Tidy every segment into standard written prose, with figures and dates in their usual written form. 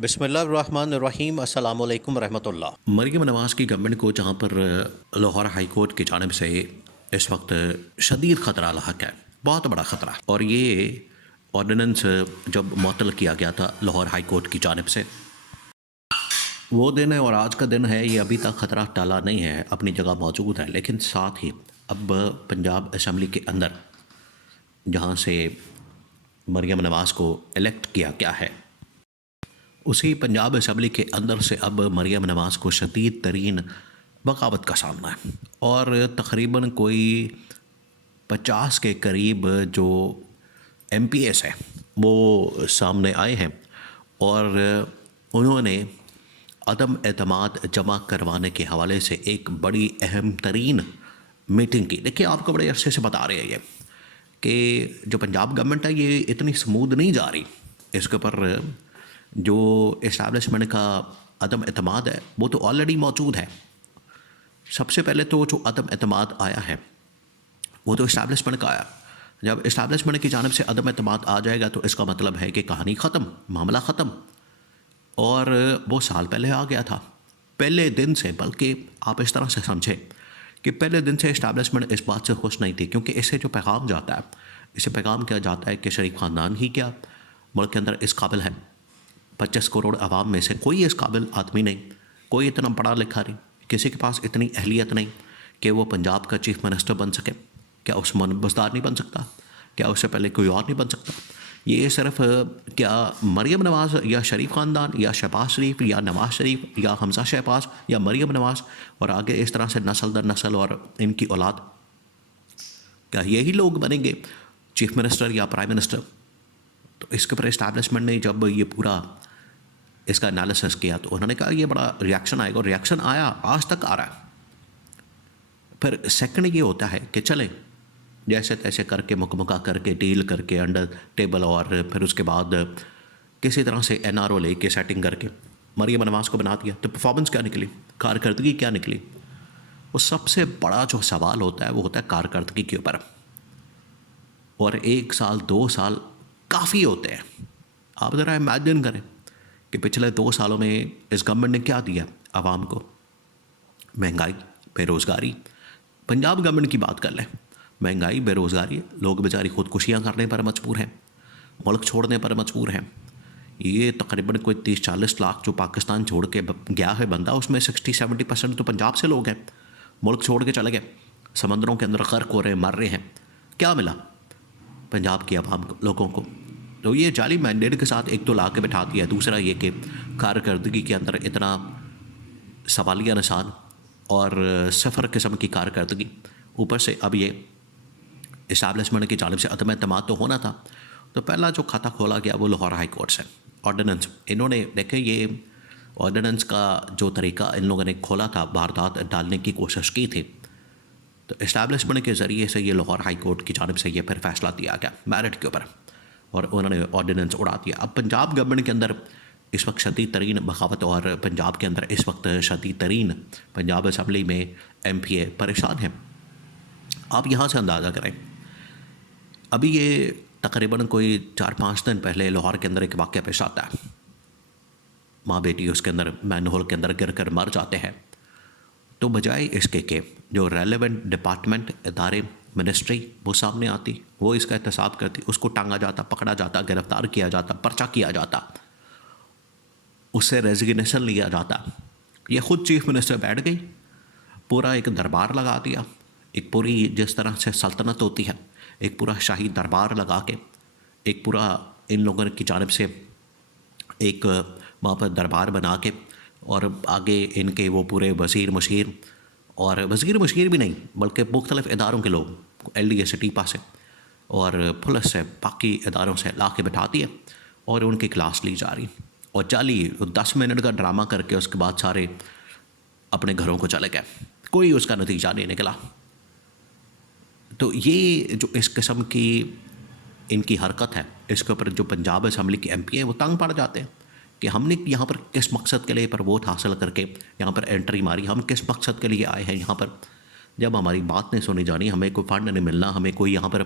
बिस्मिल्लाहिर्रहमानिर्रहीम अस्सलामु अलैकुम रहमतुल्लाह। मरीम नवाज़ की गवर्नमेंट को जहाँ पर लाहौर हाई कोर्ट की जानिब से इस वक्त शदीद ख़तरा लाहक है, बहुत बड़ा ख़तरा। और ये ऑर्डिनेंस जब मुअत्तल किया गया था लाहौर हाई कोर्ट की जानिब से, वो दिन है और आज का दिन है। ये अभी तक ख़तरा टला नहीं है, अपनी जगह मौजूद है। लेकिन साथ ही अब पंजाब असम्बली के अंदर जहाँ से मरीम नवाज़ को इलेक्ट किया गया है, उसी पंजाब असम्बली के अंदर से अब मरीम नवाज़ को शदीद तरीन बगावत का सामना है। और तकरीबन कोई 50 के करीब जो MPs हैं वो सामने आए हैं और उन्होंने अदम एतमाद जमा करवाने के हवाले से एक बड़ी अहम तरीन मीटिंग की। देखिए, आपको बड़े अरसे से बता रहे हैं ये कि जो पंजाब गवर्नमेंट है ये इतनी स्मूथ नहीं जा रही। इसके ऊपर जो इस्टेब्लिशमेंट का अदम एतमाद है वो तो ऑलरेडी मौजूद है। सबसे पहले तो जो अदम एतमाद आया है वो तो इस्टेब्लिशमेंट का आया। जब इस्टेब्लिशमेंट की जानिब से अदम एतमाद आ जाएगा तो इसका मतलब है कि कहानी ख़त्म, मामला ख़त्म। और वो साल पहले आ गया था, पहले दिन से। बल्कि आप इस तरह से समझें कि पहले दिन से इस्टेब्लिशमेंट इस बात से खुश नहीं थी, क्योंकि इससे जो पैगाम जाता है, इससे पैगाम क्या जाता है कि शरीफ ख़ानदान ही क्या मुल्क के अंदर इस काबिल है। 25 करोड़ आवाम में से कोई इस काबिल आदमी नहीं, कोई इतना पढ़ा लिखा नहीं, किसी के पास इतनी अहलियत नहीं कि वो पंजाब का चीफ मिनिस्टर बन सके। क्या उस्मान बज़दार नहीं बन सकता? क्या उससे पहले कोई और नहीं बन सकता? ये सिर्फ क्या मरीम नवाज़ या शरीफ ख़ानदान या शहबाज शरीफ या नवाज़ शरीफ या हमज़ा शहबाज या मरीम नवाज़ और आगे इस तरह से नस्ल दर नस्ल और इनकी औलाद, क्या यही लोग बनेंगे चीफ मिनिस्टर या प्राइम मिनिस्टर? तो इसके ऊपर इस्टेब्लिशमेंट ने जब ये पूरा इसका एनालिसिस किया तो उन्होंने कहा ये बड़ा रिएक्शन आएगा, और रिएक्शन आया, आज तक आ रहा है। फिर सेकंड ये होता है कि चले जैसे तैसे करके मुकमुका करके डील करके अंडर टेबल, और फिर उसके बाद किसी तरह से NRO लेके सेटिंग करके मरीम नवाज़ को बना दिया। तो परफॉर्मेंस क्या निकली, कारकर्दगी क्या निकली? वो सबसे बड़ा जो सवाल होता है वो होता है कारकर्दगी के ऊपर। और 1 साल 2 साल काफ़ी होते हैं। आप ज़रा इमेजिन करें कि पिछले 2 सालों में इस गवर्नमेंट ने क्या दिया आवाम को। महंगाई, बेरोज़गारी। पंजाब गवर्नमेंट की बात कर लें, महंगाई, बेरोज़गारी, लोग बेचारी खुदकुशियाँ करने पर मजबूर हैं, मुल्क छोड़ने पर मजबूर हैं। ये तकरीबन कोई 30-40 लाख जो पाकिस्तान छोड़ के गया है बंदा, उसमें 60-70% तो पंजाब से लोग हैं, मुल्क छोड़ के चले गए, समंदरों के अंदर गर्क हो रहे हैं, मर रहे हैं। क्या मिला पंजाब की आवाम लोगों को? तो ये जाली मैंडेट के साथ एक तो ला के बैठा दिया, दूसरा ये कि कारकर्दगी के अंदर इतना सवालिया निशान और सफ़र किस्म की कारकर्दगी, ऊपर से अब ये इस्टेब्लिशमेंट की जानिब से अदम एतमाद तो होना था। तो पहला जो खाता खोला गया वो लाहौर हाई कोर्ट से, ऑर्डिनेंस। इन्होंने देखे ये ऑर्डिनेंस का जो तरीका इन लोगों ने खोला था, वारदात डालने की कोशिश की थी। तो इस्टेब्लिशमेंट के ज़रिए से ये लाहौर हाई कोर्ट की जानिब से ये फिर फैसला दिया गया मेरिट के ऊपर, और उन्होंने ऑर्डिनेंस उड़ा दिया। अब पंजाब गवर्नमेंट के अंदर इस वक्त शदीद तरीन बगावत, और पंजाब के अंदर इस वक्त शदीद तरीन पंजाब असम्बली में MPA परेशान हैं। आप यहाँ से अंदाज़ा करें, अभी ये तकरीबन कोई 4-5 दिन पहले लाहौर के अंदर एक वाक़या पेश आता है। माँ बेटी उसके अंदर मैनहोल के अंदर गिर कर मर जाते हैं। तो बजाय इसके कि जो रेलेवेंट डिपार्टमेंट, इदारे, मिनिस्ट्री वो सामने आती, वो इसका एहतसाब करती, उसको टांगा जाता, पकड़ा जाता, गिरफ्तार किया जाता, पर्चा किया जाता, उससे रेजिग्नेशन लिया जाता। ये ख़ुद चीफ मिनिस्टर बैठ गई, पूरा एक दरबार लगा दिया, एक पूरी जिस तरह से सल्तनत होती है, एक पूरा शाही दरबार लगा के, एक पूरा इन लोगों की जानिब से एक वहाँ पर दरबार बना के, और आगे इनके वो पूरे वज़ीर मुशीर, और वज़ीर मुशीर भी नहीं बल्कि मुख्तलिफ़ इदारों के लोग, LDA से, टीपा से और पुलिस से, बाकी इदारों से ला के बैठा दिए, और उनकी क्लास ली जा रही। और जाली 10 मिनट का ड्रामा करके उसके बाद सारे अपने घरों को चले गए, कोई उसका नतीजा नहीं निकला। तो ये जो इस किस्म की इनकी हरकत है, इसके ऊपर जो पंजाब असम्बली के MP हैं वो तंग पड़ जाते हैं कि हमने यहाँ पर किस मकसद के लिए पर वोट हासिल करके यहाँ पर एंट्री मारी, हम किस मकसद के लिए आए हैं यहाँ पर। जब हमारी बात नहीं सुनी जानी, हमें कोई फ़ंड नहीं मिलना, हमें कोई यहाँ पर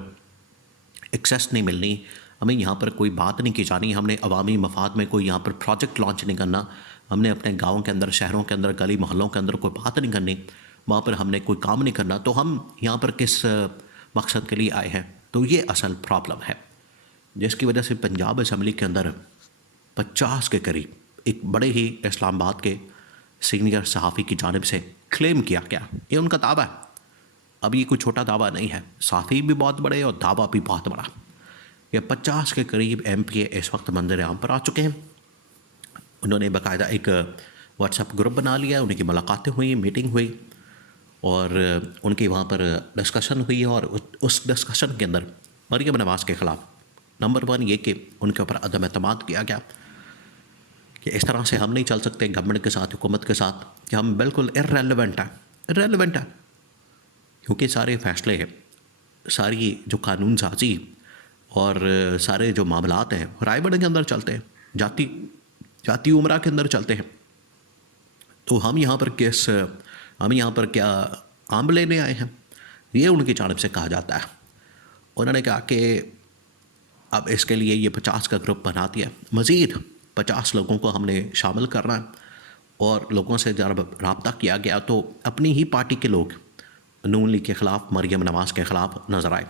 एक्सेस नहीं मिलनी, हमें यहाँ पर कोई बात नहीं की जानी, हमने अवामी मफाद में कोई यहाँ पर प्रोजेक्ट लॉन्च नहीं करना, हमने अपने गाँव के अंदर, शहरों के अंदर, गली मोहल्लों के अंदर कोई बात नहीं करनी, वहाँ पर हमने कोई काम नहीं करना, तो हम यहाँ पर किस मकसद के लिए आए हैं? तो ये असल प्रॉब्लम है, जिसकी वजह से पंजाब असम्बली के अंदर 50 के करीब एक बड़े ही इस्लामाबाद के सीनियर सहाफ़ी की जानिब से क्लेम किया गया, ये उनका दावा है। अब ये कोई छोटा दावा नहीं है, सहाफ़ी भी बहुत बड़े और दावा भी बहुत बड़ा। ये 50 के करीब MPA इस वक्त मंजर आम पर आ चुके हैं। उन्होंने बाकायदा एक व्हाट्सएप ग्रुप बना लिया, उनकी मुलाकातें हुई, मीटिंग हुई और उनकी वहाँ पर डिस्कशन हुई और उस डिस्कशन के अंदर मरियम नवाज़ के ख़िलाफ़ नंबर 1 ये कि उनके ऊपर अदम एतमाद किया गया कि इस तरह से हम नहीं चल सकते गवर्नमेंट के साथ, हुकूमत के साथ, कि हम बिल्कुल इर्रेलेवेंट है, क्योंकि सारे फैसले हैं, सारी जो कानून साजी और सारे जो मामलात हैं रायबड़ के अंदर चलते हैं, जाती उमरा के अंदर चलते हैं। तो हम यहाँ पर क्या आम लेने आए हैं? ये उनकी जानिब से कहा जाता है। उन्होंने कहा कि अब इसके लिए ये 50 का ग्रुप बना दिया, मज़ीद 50 लोगों को हमने शामिल करना है और लोगों से जब रब्ता किया गया तो अपनी ही पार्टी के लोग नून लीग के ख़िलाफ़, मरियम नवाज़ के ख़िलाफ़ नज़र आए।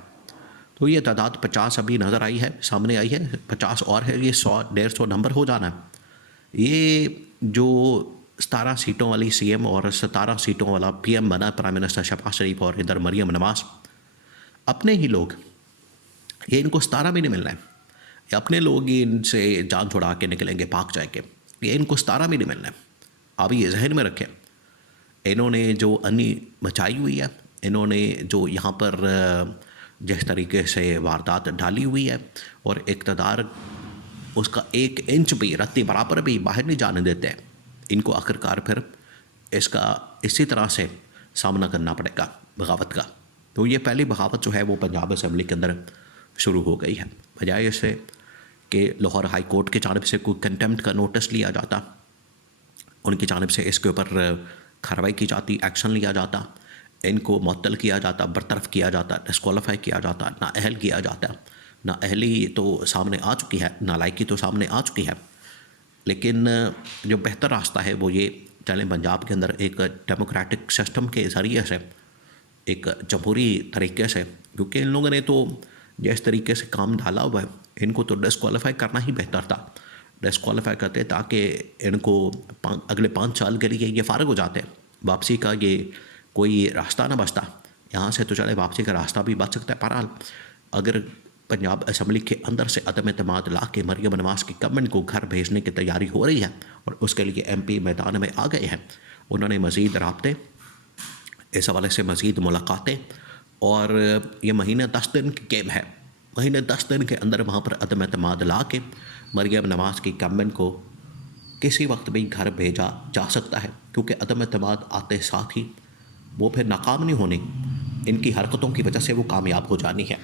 तो ये तादाद 50 अभी नज़र आई है, सामने आई है, 50 और है, ये 100-150 नंबर हो जाना है। ये जो 17 सीटों वाली CM और 17 सीटों वाला PM बना प्राइम मिनिस्टर शहबाज शरीफ और इधर मरियम नवाज़, अपने ही लोग, ये इनको 17 भी नहीं मिलना है, ये अपने लोग ही इनसे जान छुड़ा के निकलेंगे, भाग जाएंगे, ये इनको 17 भी नहीं मिलना है। अब ये जहन में रखें, इन्होंने जो अन्नी मचाई हुई है, इन्होंने जो यहाँ पर जिस तरीके से वारदात डाली हुई है और इक़्तिदार उसका 1 इंच भी, रत्ती बराबर भी बाहर नहीं जाने देते हैं, इनको आखिरकार फिर इसका इसी तरह से सामना करना पड़ेगा बगावत का। तो ये पहली बगावत जो है वो पंजाब असम्बली के अंदर शुरू हो गई है, बजाय इससे कि लाहौर हाई कोर्ट की जानिब से कोई कंटेम्प्ट का नोटिस लिया जाता, उनकी जानिब से इसके ऊपर कार्रवाई की जाती, एक्शन लिया जाता, इनको मुअत्तल किया जाता, बरतरफ किया जाता, डिस्क्वालीफाई किया जाता, नाअहल किया जाता। नाअहली तो सामने आ चुकी है, नालायकी तो सामने आ चुकी है, लेकिन जो बेहतर रास्ता है वो ये चलें पंजाब के अंदर एक डेमोक्रेटिक सिस्टम के ज़रिए से, एक जमहूरी तरीके से, क्योंकि इन लोगों ने तो जिस तरीके से काम डाला हुआ है, इनको तो डिस्क्वालीफाई करना ही बेहतर था। डिस्क्वालीफाई करते ताकि इनको अगले 5 साल के लिए ये फ़ारग हो जाते, वापसी का ये कोई रास्ता ना बचता। यहाँ से तो चले वापसी का रास्ता भी बच सकता है। बहरहाल अगर पंजाब असम्बली के अंदर से अदम एतमाद ला के मरियम नवाज़ की गवर्नमेंट को घर भेजने की तैयारी हो रही है और उसके लिए MP मैदान में आ गए हैं, उन्होंने मज़ीद राब्ते, इस हवाले से मज़ीद मुलाकातें, और ये महीने 10 दिन की गेम है, महीने 10 दिन के अंदर वहाँ पर अदम एतमाद ला के मरियम नवाज़ की गवर्नमेंट को किसी वक्त भी घर भेजा जा सकता है, क्योंकि अदम एतमाद आते साथ ही वो फिर नाकाम नहीं होने, इनकी हरकतों की वजह से वो कामयाब हो जानी है।